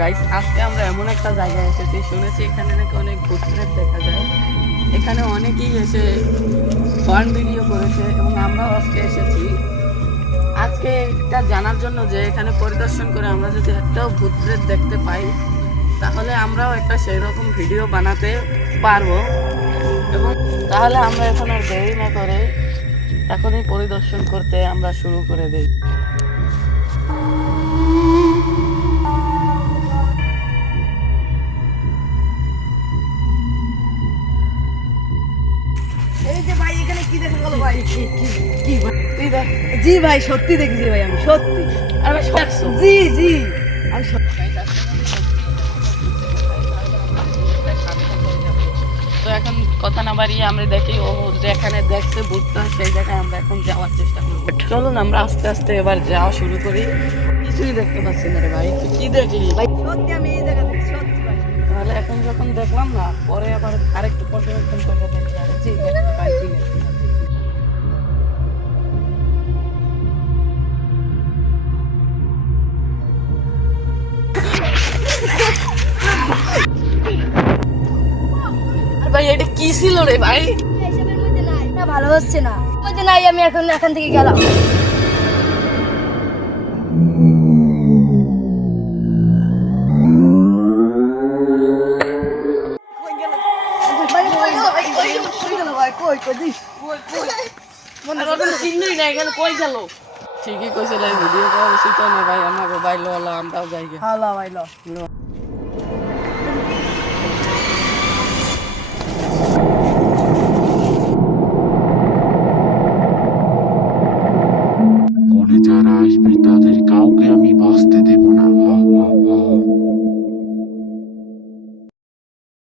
Guys, আজকে আমরা এমন একটা জায়গায় এসেছি, শুনেছি এখানে নাকি অনেক ভূতপ্রেত দেখা যায়। এখানে অনেকেই এসে ফান ভিডিও করেছে এবং আমরাও আজকে এসেছি আজকে এটা জানার জন্য যে এখানে পরিদর্শন করে আমরা যদি একটাও ভূতপ্রেত দেখতে পাই তাহলে আমরাও একটা সেই রকম ভিডিও বানাতে পারবো। এবং তাহলে আমরা এখন আর দেরি না করে এখনই পরিদর্শন করতে আমরা শুরু করে দিই। এই যে ভাই এখানে কি দেখা গেল ভাই? কি ভাই? তুই দেখ। জি ভাই সত্যি দেখেছি ভাই, আমি সত্যি। আরে দেখছো? জি জি আমি সত্যি। তো এখন কথা না বাড়িয়ে আমরা দেখি ও যেখানে দেখছে ভূতটা সেই জায়গায় আমরা এখন যাওয়ার চেষ্টা করবো। চলুন আমরা আস্তে আস্তে এবার যাওয়া শুরু করি। কিছুই দেখতে পাচ্ছি না রে ভাই, তুই কি দেখলি? ভাই সত্যি আমি এই জায়গা দেখছি, সত্যি ভাই। তাহলে এখন যখন দেখলাম না, পরে আবার আরেকটু পর্যবেক্ষণ করবো, দেখি আর জি দেখতে পাই কি না। আর ভাই এটা কি ছিল রে ভাই? এসবের মধ্যে নাই, না ভালো হচ্ছে না, মধ্যে নাই, আমি এখন এখান থেকে গেলাম। কই গেল? ভাই কই গেল? ভাই কই গেল? কই গেল ভাই? কই কই দিস? আর ওটা চিহ্নই নাই, এখানে কই গেল? ঠিকই কইছিল, এই ভিডিও করা উচিত না ভাই, আমাকে ভাই লো আমরাও যাই গে। হালা ভাই ল। কোনে যারা আসবে তাদের